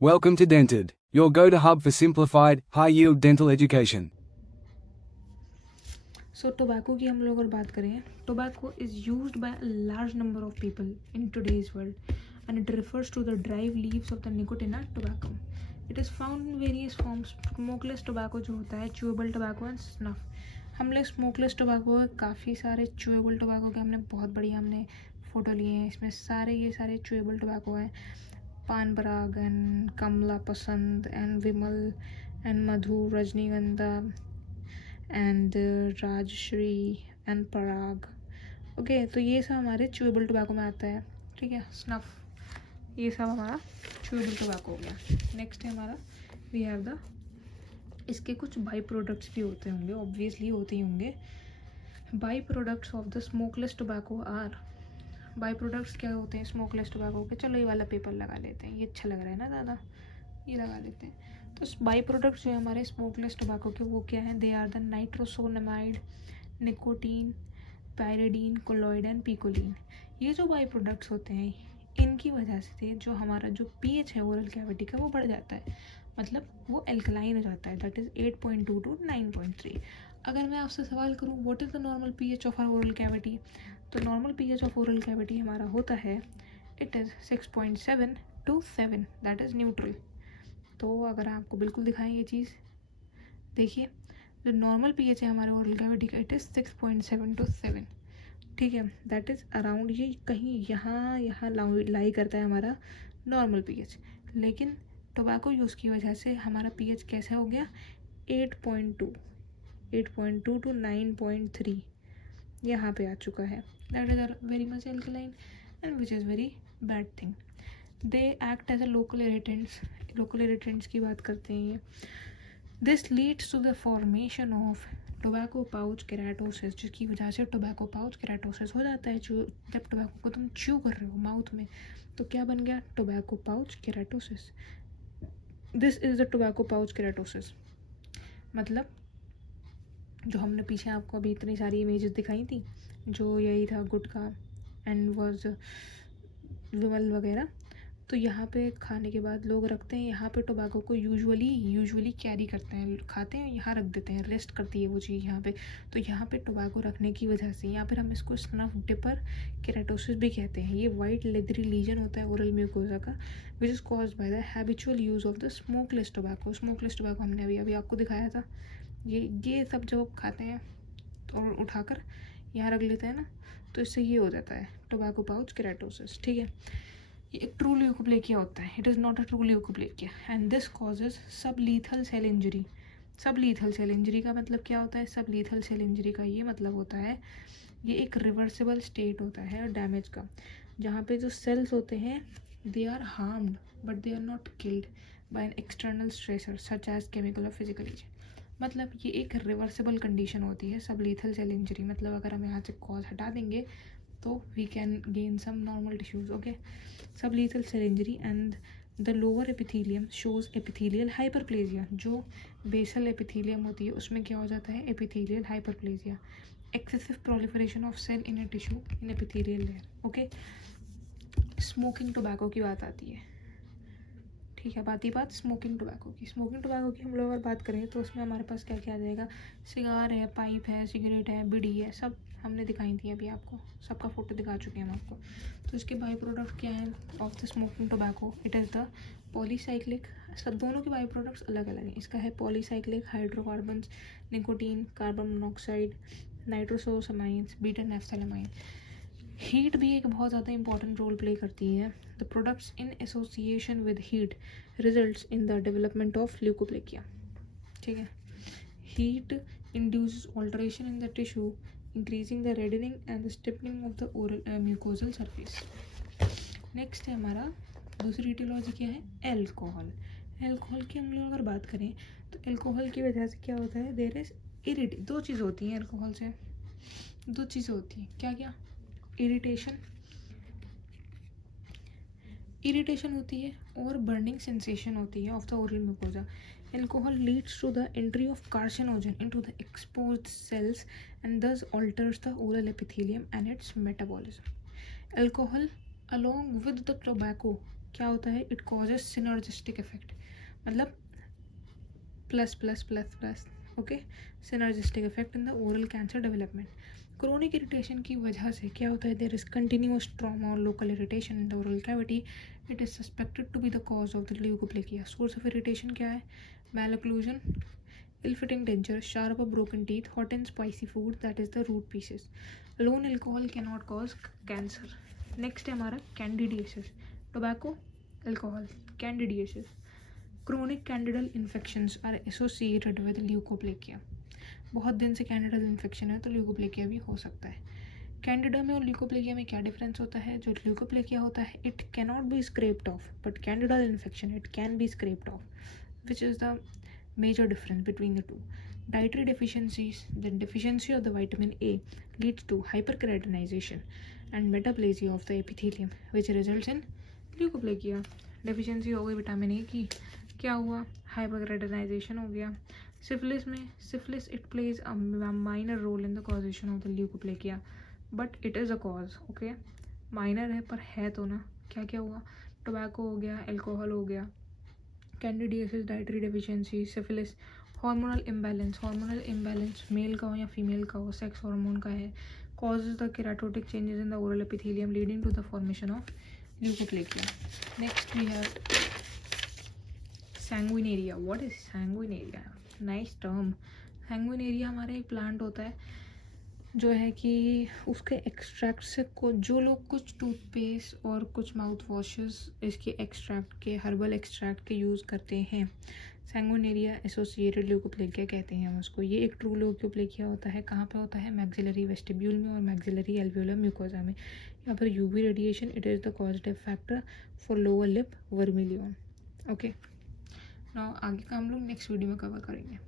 Welcome to Dented, your go-to hub for simplified, high-yield dental education. So tobacco की हम लोग अगर बात करें, tobacco is used by a large number of people in today's world and it refers to the dried leaves of the nicotina tobacco. It is found in various forms. Smokeless tobacco जो होता है, chewable tobacco and snuff. हमने smokeless tobacco काफ़ी सारे chewable tobacco के हमने बहुत बढ़िया हमने फ़ोटो लिए हैं. इसमें ये सारे चूएबल टोबैको हैं. पान पराग एंड कमला पसंद and Vimal and Madhu Rajnigandha and Rajshree and Parag. Okay, तो ये सब हमारे चूएबल टोबैको में आता है. ठीक है, स्नफ ये सब हमारा चूएबल टोबैको हो गया. नेक्स्ट है हमारा वी हैव द, इसके कुछ बाई प्रोडक्ट्स भी होते होंगे, ऑब्वियसली होते ही होंगे. By products of the smokeless tobacco are, by products क्या होते हैं स्मोकलेस टोबैको के. चलो ये वाला पेपर लगा लेते हैं, ये अच्छा लग रहा है ना ज़्यादा, ये लगा लेते हैं. तो बाई प्रोडक्ट्स जो है हमारे स्मोकलेस टोबैको के वो क्या हैं? They are the nitrosonamide, nicotine, pyridine, colloid and picoline. ये जो बाई प्रोडक्ट्स होते हैं इनकी वजह से जो हमारा जो पीएच है ओरल कैविटी का वो बढ़ जाता है, मतलब वो एल्कलाइन हो जाता है. That is 8.2 to 9.3. अगर मैं आपसे सवाल करूँ what is the normal pH of our oral cavity, तो normal pH of oral cavity हमारा होता है it is 6.7 to 7, that is neutral. तो अगर आपको बिल्कुल दिखाएं ये चीज़, देखिए जो नॉर्मल पीएच है हमारे ओरल कैविटी का इट इज़ 6.7 to 7. ठीक है, दैट इज़ अराउंड, ये कहीं यहाँ लाई करता है हमारा नॉर्मल पीएच. लेकिन टोबैको यूज़ की वजह से हमारा पीएच कैसे हो गया 8.2 to 9.3 यहाँ पे आ चुका है. That is very much alkaline and which is very bad thing. They act as a local irritants की बात करते हैं ये. This leads to the formation of tobacco pouch keratosis, जिसकी वजह से टोबैको पाउच केराटोसिस हो जाता है. जो जब टोबैको को तुम च्यू कर रहे हो माउथ में तो क्या बन गया tobacco pouch keratosis. This is the tobacco pouch keratosis. मतलब जो हमने पीछे आपको अभी इतनी सारी इमेजेस दिखाई थी, जो यही था गुटखा एंड वॉज विमल वगैरह, तो यहाँ पे खाने के बाद लोग रखते हैं यहाँ पे टोबैको को यूजुअली कैरी करते हैं, खाते हैं यहाँ रख देते हैं, रेस्ट करती है वो चीज़ यहाँ पे. तो यहाँ पे टोबैको रखने की वजह से यहाँ पर हम इसको स्नफ डिपर केराटोसिस भी कहते हैं. ये वाइट लेदरी लीजन होता है ओरल म्यूकोजा का which is caused by the habitual use of the smokeless tobacco. Smokeless tobacco हमने अभी आपको दिखाया था. ये सब जब आप खाते हैं तो उठाकर यहाँ रख लेते हैं ना, तो इससे ये हो जाता है टोबैको पाउच केराटोसिस. ठीक है, ये एक ट्रू ल्यूकोप्लेकिया होता है. It is not a true leukoplakia and this causes सब लीथल सेल इंजरी. सब लीथल सेल इंजरी का मतलब क्या होता है? सब लीथल सेल इंजरी का ये मतलब होता है ये एक रिवर्सिबल स्टेट होता है डैमेज का, जहाँ पे जो सेल्स होते हैं they are harmed but they are not killed by an external stressor such as chemical और फिजिकल एजेंट. मतलब ये एक रिवर्सिबल कंडीशन होती है सब लीथल सेल इंजरी. मतलब अगर हम यहाँ से कॉज हटा देंगे तो we can gain some normal tissues. Okay, सब lethal cell injury and the lower epithelium shows epithelial hyperplasia. जो बेसल एपिथीलियम होती है उसमें क्या हो जाता है epithelial hyperplasia. Excessive proliferation of cell in a tissue in epithelial layer. Okay, smoking tobacco की बात आती है. ठीक है, बात स्मोकिंग टोबैको की. स्मोकिंग टोबैको की हम लोग अगर बात करें तो उसमें हमारे पास क्या क्या आ जाएगा? सिगार है, पाइप है, सिगरेट है, बीड़ी है, सब हमने दिखाई थी अभी आपको, सबका फ़ोटो दिखा चुके हैं हम आपको. तो इसके बाई प्रोडक्ट क्या है of the smoking tobacco? It is the polycyclic. सब दोनों के बाई प्रोडक्ट्स अलग अलग हैं. इसका है polycyclic hydrocarbon, nicotine, carbon monoxide, nitrosamines, beta naphthylamine. Heat भी एक बहुत ज़्यादा इंपॉर्टेंट रोल प्ले करती है. The products in association with heat results in the development of leukoplakia. ठीक है, heat induces alteration in the tissue increasing the reddening and the stiffening of the oral mucosal surface. Next है हमारा दूसरी aetiology क्या है? Alcohol. Alcohol की हम लोग अगर बात करें तो एल्कोहल की वजह से क्या होता है? देयर इज दो चीज़ होती हैं एल्कोहल से, दो चीज़ें होती हैं. क्या क्या? इरिटेशन होती है और बर्निंग सेंसेशन होती है of the oral mucosa. Alcohol leads to the entry of carcinogen into the exposed cells and thus alters the oral epithelium and its metabolism. Alcohol along with the tobacco क्या होता है, it causes synergistic effect, मतलब plus plus plus plus, okay, synergistic effect in the oral cancer development. Chronic irritation की वजह से क्या होता है, देयर इज कंटिन्यूस ट्रॉमा और local irritation in the oral cavity, it is suspected to be the cause of the leukoplakia. Source of irritation क्या है, मैलक्लूजन, ill-fitting denture, sharp or broken teeth, hot and spicy food, that is the root pieces. Alone alcohol cannot cause cancer. Next है हमारा candidiasis, tobacco, alcohol, candidiasis. Chronic candidal infections are associated with leukoplakia. बहुत दिन से candidal infection है तो leukoplakia भी हो सकता है। कैंडिडा में और ल्यूकोप्लेकिया में क्या डिफरेंस होता है, जो ल्यूकोप्लेकिया होता है it cannot be scraped off, but candidal infection it can be scraped off, which is the major difference between the two. Dietary deficiencies, the deficiency of the vitamin A leads to hyperkeratinization and metaplasia of the epithelium, which results in leukoplakia. Deficiency हो गई vitamin A की, क्या हुआ, hyperkeratinization हो गया। syphilis में, syphilis it plays a minor role in the causation of the leukoplakia, but it is a cause, okay, minor है पर है तो ना। क्या क्या हुआ, टोबैको हो गया, अल्कोहल हो गया, candidiasis, dietary deficiency, syphilis, hormonal imbalance male का हो या फीमेल का हो, सेक्स हार्मोन का है, causes the keratotic changes in the oral epithelium leading to the formation of leukoplakia. Next we have sanguinaria. What is sanguinaria? Nice term. sanguinaria हमारा एक plant होता है जो है कि उसके एक्सट्रैक्ट से जो लोग कुछ टूथपेस्ट और कुछ माउथ वॉशेस इसके एक्सट्रैक्ट के, हर्बल एक्सट्रैक्ट के यूज़ करते हैं, सैंगोनेरिया एसोसिएटेड ल्यूकोप्लेकिया कहते हैं हम उसको। ये एक ट्रू ल्यूकोप्लेकिया होता है, कहाँ पे होता है, मैक्सिलरी वेस्टिब्यूल में और मैक्सिलरी एल्वियोलर म्यूकोजा में। यहाँ पर UV radiation it is the causative factor for lower lip vermilion. Okay, now आगे का हम लोग नेक्स्ट वीडियो में कवर करेंगे।